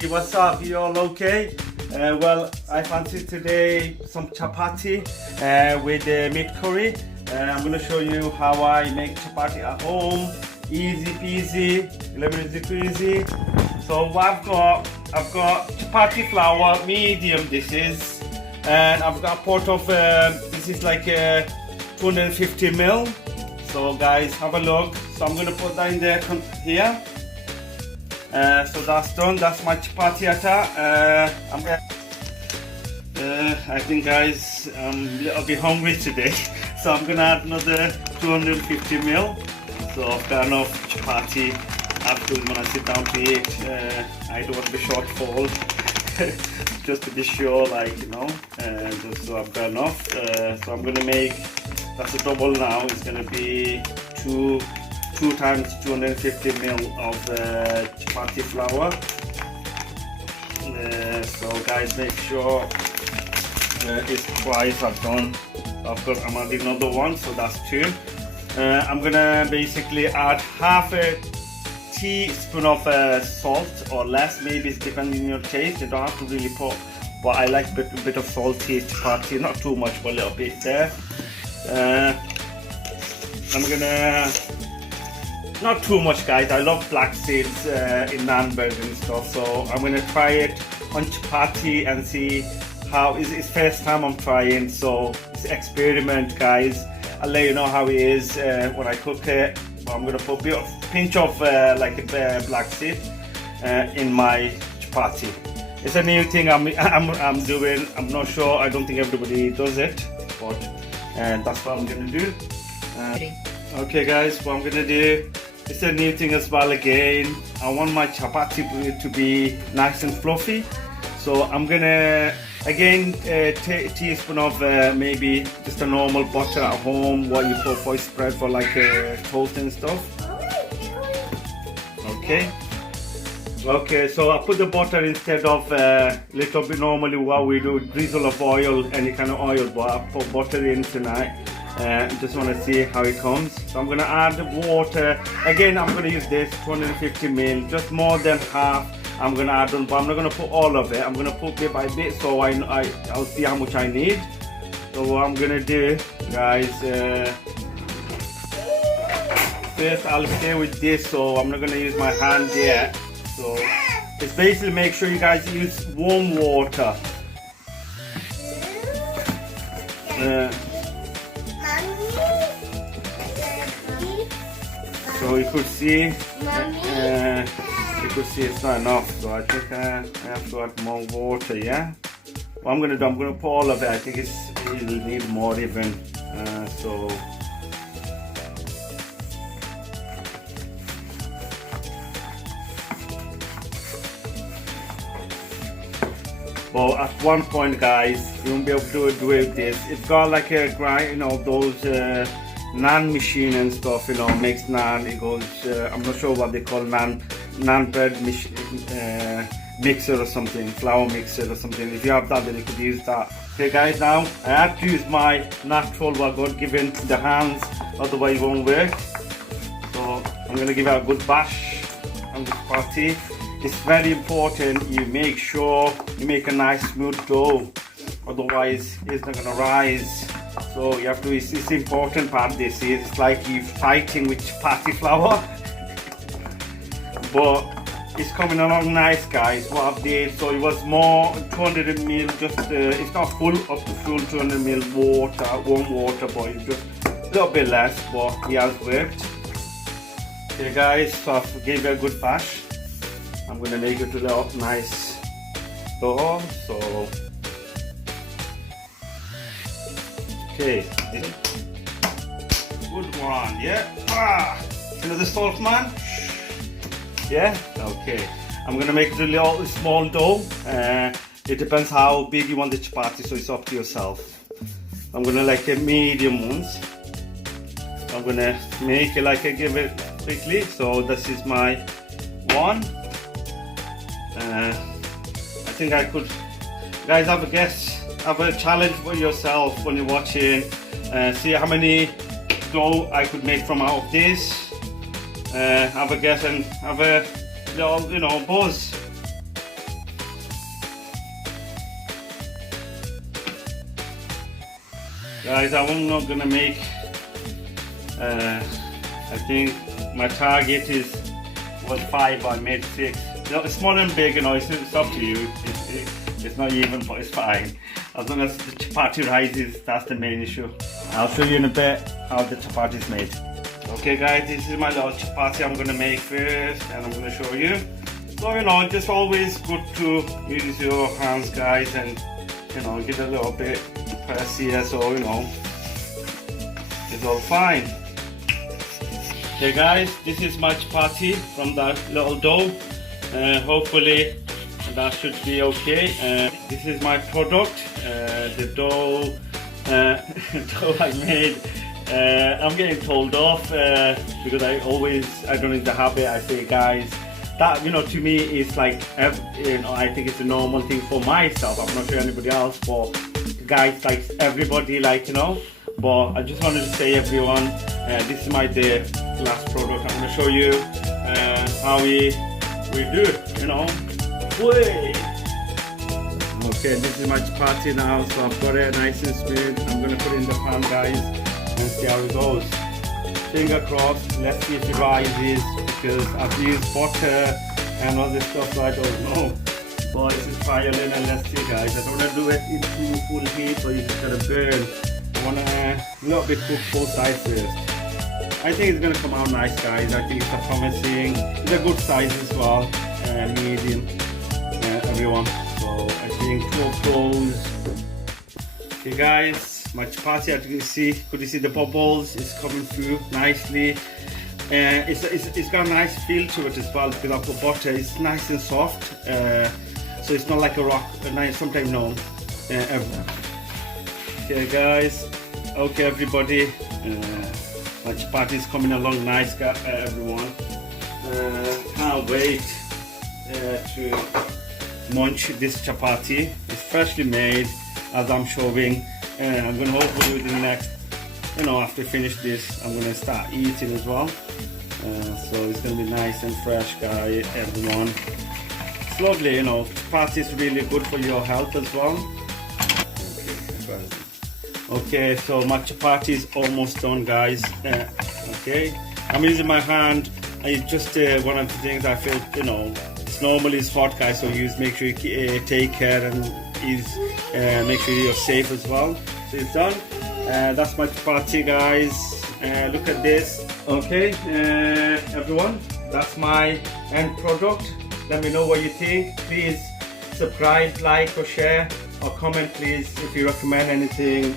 Hey, what's up? You all okay? Well, I fancy today some chapati with meat curry. I'm going to show you how I make chapati at home. Easy peasy, lemon squeezy. So what I've got chapati flour, medium this is, and I've got a pot of this is like 250 ml. So guys, have a look. So I'm going to put that in there here. So that's done. That's my chapati atta. I think guys, I'm a little bit hungry today, so I'm gonna add another 250 ml. So I've got enough chapati afterwards when I sit down to eat. I don't want to be shortfall, just to be sure, like just so I've got enough. So I'm gonna make, that's a double now. It's gonna be two times 250 ml of chapati flour. So guys, make sure it's twice I've done. I'm adding another one, so that's two. I'm gonna basically add half a teaspoon of salt or less, maybe it's depending on your taste. You don't have to really put, but I like a bit of salty chapati, not too much, but a little bit there. I'm gonna, not too much guys, I love black seeds in naan bread and stuff, so I'm gonna try it on chapati and see how it's first time I'm trying, so it's an experiment guys. I'll let you know how it is when I cook it. But I'm gonna put a pinch of like a black seed in my chapati. It's a new thing I'm doing. I'm not sure, I don't think everybody does it, but that's what I'm gonna do. Okay guys, what I'm gonna do, it's a new thing as well again. I want my chapati to be nice and fluffy. So I'm gonna, again, take a teaspoon of maybe just a normal butter at home, what you put for spread for like toast and stuff. Okay, so I put the butter instead of little bit normally what we do, drizzle of oil, any kind of oil, but I put butter in tonight. Just want to see how it comes. So I'm going to add the water. Again, I'm going to use this 250 ml, just more than half. I'm going to add on, but I'm not going to put all of it. I'm going to put bit by bit, so I'll see how much I need. So what I'm going to do, guys, first I'll stay with this, so I'm not going to use my hand yet. So it's basically make sure you guys use warm water. So you could see, it's not enough. So I think I have to add more water. Yeah. What I'm gonna do, I'm gonna put all of it. I think it'll need more even. So. Well, at one point, guys, you won't be able to do it with this. It's got like a grind, those naan machine and stuff, makes naan. It goes, I'm not sure what they call naan bread mixer or something, flour mixer or something. If you have that, then you could use that. Okay, guys, now I have to use my natural what God given to the hands, otherwise it won't work. So I'm gonna give it a good bash on this chapati. It's very important you make sure you make a nice smooth dough, otherwise it's not gonna rise. So you have to, it's important part this is, it's like you're fighting with chapati flour. But it's coming along nice guys, what I've did. So it was more 200 ml, just it's not full up to full 200 ml water, warm water, but it's just a little bit less, but it has worked. Okay guys, so I've gave it a good bash. I'm gonna make it a little nice dough. So okay, good one, yeah. You know the salt man? Yeah, okay. I'm gonna make it a little small dough. It depends how big you want the chapati, so it's up to yourself. I'm gonna like a medium ones. I'm gonna make it like I give it quickly. So this is my one. I think I could, guys, have a guess, have a challenge for yourself when you're watching. See how many dough I could make from out of this. Have a guess and have a little, buzz. Guys, I'm not gonna make. I think my target was 5. I made 6. You know, it's small and big. You know, it's up to you. It's not even, but it's fine. As long as the chapati rises, that's the main issue. I'll show you in a bit how the chapati is made. Okay guys, this is my little chapati I'm gonna make first, and I'm gonna show you. So you know, it's always good to use your hands, guys, and you know, get a little bit press here, so you know, it's all fine. Okay guys, this is my chapati from that little dough. Hopefully that should be okay. This is my product, the dough, dough I made. I'm getting told off because I don't need the habit. I say, guys, that, you know, to me is like, you know, I think it's a normal thing for myself. I'm not sure anybody else, but guys, like everybody, like, you know. But I just wanted to say, everyone, this is my last product. I'm gonna show you how we do it, you know. Way. Okay, this is my chapati now, so I've got it nice and smooth. I'm gonna put it in the pan, guys, and see how it goes. Finger crossed. Let's see if it rises, because I've used butter and all this stuff, so I don't know. But this is trial and let's see, guys. I don't want to do it into full heat, so you're just gonna burn. I want to a little bit cook both sides first. I think it's gonna come out nice, guys. I think it's a promising. It's a good size as well, medium. Everyone. So I think 2 close. Okay, guys. My chapati, as you can see, could you see the bubbles? It's coming through nicely. It's got a nice feel to it as well, because I put butter. It's nice and soft, so it's not like a rock. Sometimes no. Okay, guys. Okay, everybody. My chapati is coming along nice, everyone. Can't wait to munch this chapati. It's freshly made, as I'm showing. I'm going to hopefully within the next, you know, after I finish this, I'm going to start eating as well. So it's going to be nice and fresh, guys, everyone. It's lovely, you know. Chapati is really good for your health as well. Okay, so my chapati is almost done, guys. Okay, I'm using my hand. It's just one of the things I feel, you know, it's normally it's hot, guys, so make sure you take care and make sure you're safe as well. So it's done. That's my chapati, guys. Look at this. Okay, everyone, that's my end product. Let me know what you think. Please subscribe, like, or share, or comment, please, if you recommend anything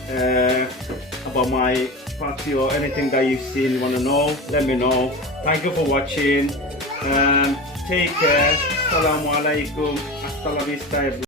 about my chapati or anything that you've seen, you want to know. Let me know. Thank you for watching. Take care. Assalamu alaikum. Hasta la vista, everyone.